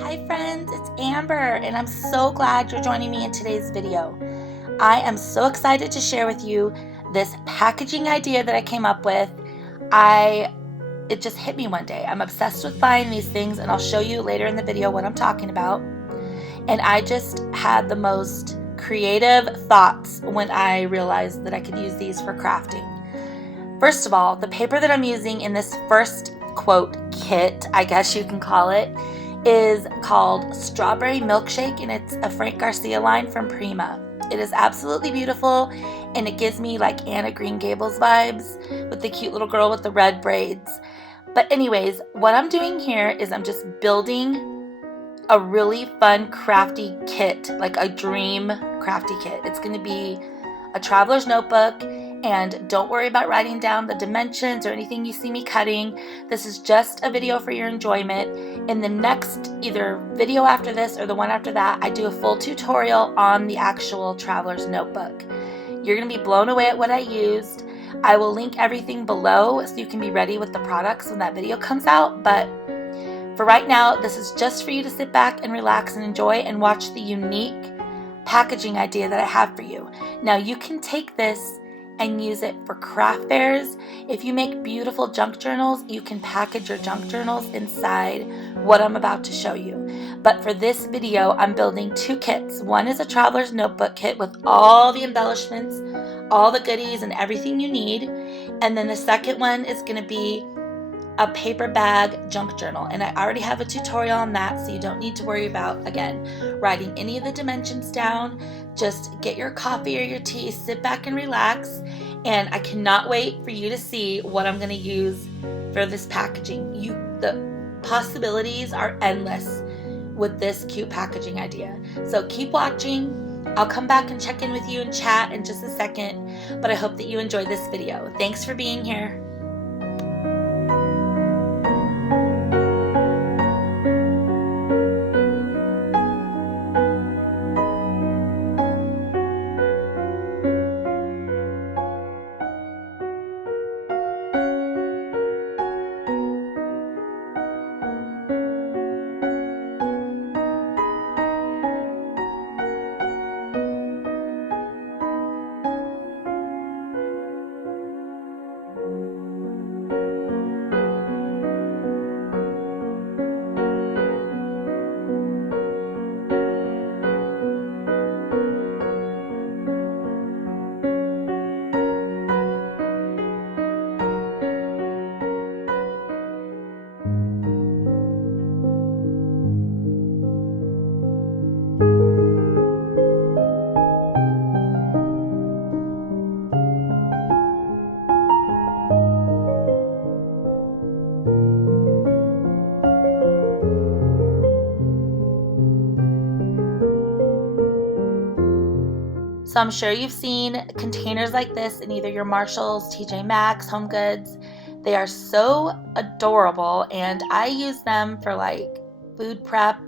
Hi friends, it's Amber and I'm so glad you're joining me in today's video. I am so excited to share with you this packaging idea that I came up with. It just hit me one day. I'm obsessed with buying these things and I'll show you later in the video what I'm talking about. And I just had the most creative thoughts when I realized that I could use these for crafting. First of all, the paper that I'm using in this first quote kit, I guess you can call it, is called Strawberry Milkshake, and it's a Frank Garcia line from Prima. It is absolutely beautiful, and it gives me like Anna Green Gables vibes with the cute little girl with the red braids. But anyways, what I'm doing here is I'm just building a really fun crafty kit, like a dream crafty kit. It's going to be a traveler's notebook, and don't worry about writing down the dimensions or anything you see me cutting. This is just a video for your enjoyment. In the next either video after this or the one after that, I do a full tutorial on the actual traveler's notebook. You're going to be blown away at what I used. I will link everything below so you can be ready with the products when that video comes out, but for right now, this is just for you to sit back and relax and enjoy and watch the unique packaging idea that I have for you. Now you can take this and use it for craft fairs. If you make beautiful junk journals, you can package your junk journals inside what I'm about to show you. But for this video, I'm building two kits. One is a traveler's notebook kit with all the embellishments, all the goodies and everything you need. And then the second one is going to be a paper bag junk journal, and I already have a tutorial on that, so you don't need to worry about, again, writing any of the dimensions down. Just get your coffee or your tea, sit back and relax, and I cannot wait for you to see what I'm going to use for this packaging. The possibilities are endless with this cute packaging idea. So keep watching. I'll come back and check in with you and chat in just a second, but I hope that you enjoyed this video. Thanks for being here. So I'm sure you've seen containers like this in either your Marshalls, TJ Maxx, Home Goods. They are so adorable, and I use them for like food prep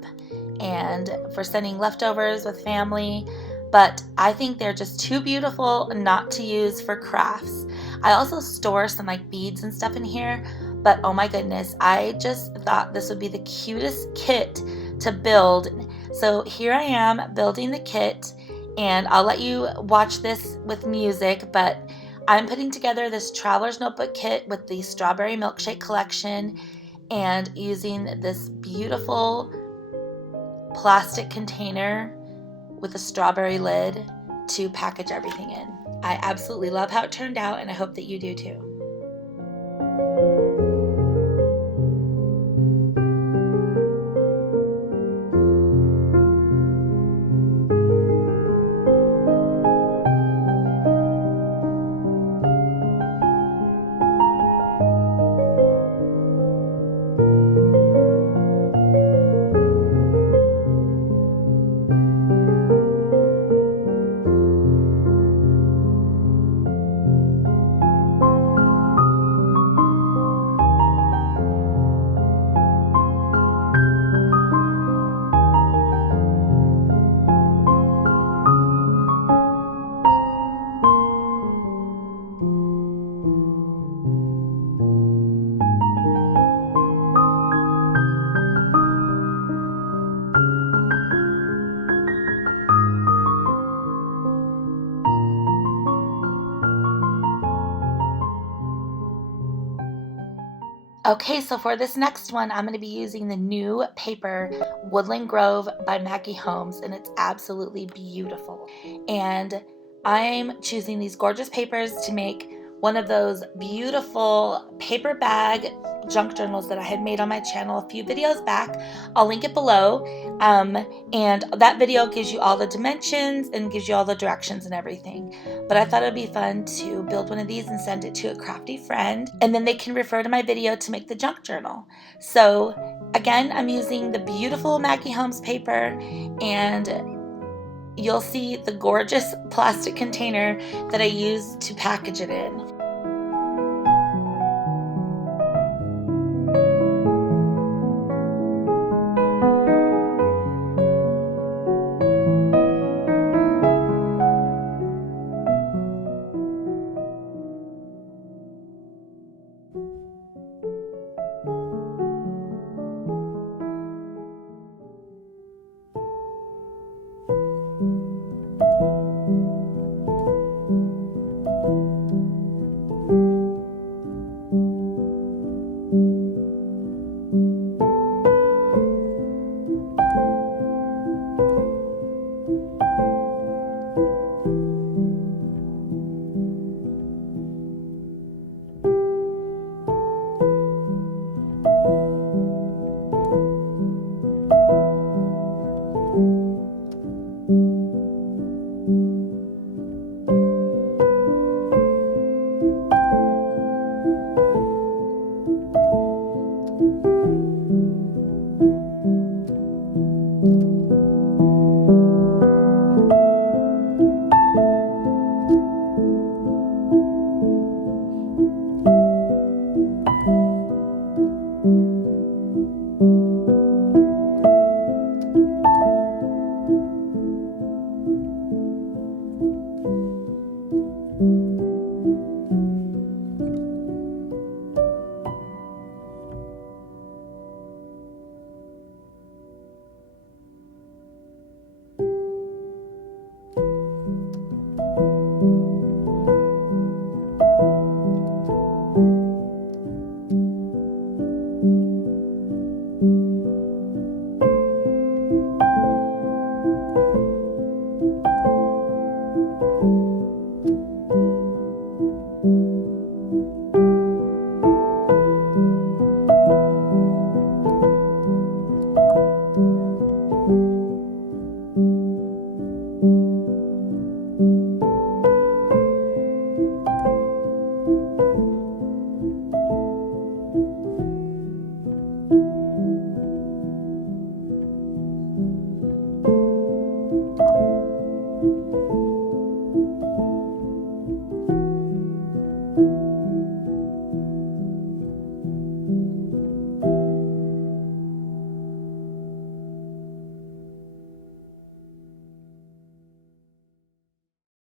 and for sending leftovers with family, but I think they're just too beautiful not to use for crafts. I also store some like beads and stuff in here, but oh my goodness, I just thought this would be the cutest kit to build. So here I am building the kit, and I'll let you watch this with music, but I'm putting together this traveler's notebook kit with the Strawberry Milkshake collection and using this beautiful plastic container with a strawberry lid to package everything in. I absolutely love how it turned out, and I hope that you do too. Okay, so for this next one, I'm going to be using the new paper Woodland Grove by Maggie Holmes, and it's absolutely beautiful. And I'm choosing these gorgeous papers to make one of those beautiful paper bag junk journals that I had made on my channel a few videos back. I'll link it below, and that video gives you all the dimensions and gives you all the directions and everything. But I thought it'd be fun to build one of these and send it to a crafty friend, and then they can refer to my video to make the junk journal. So again, I'm using the beautiful Maggie Holmes paper, and you'll see the gorgeous plastic container that I used to package it in.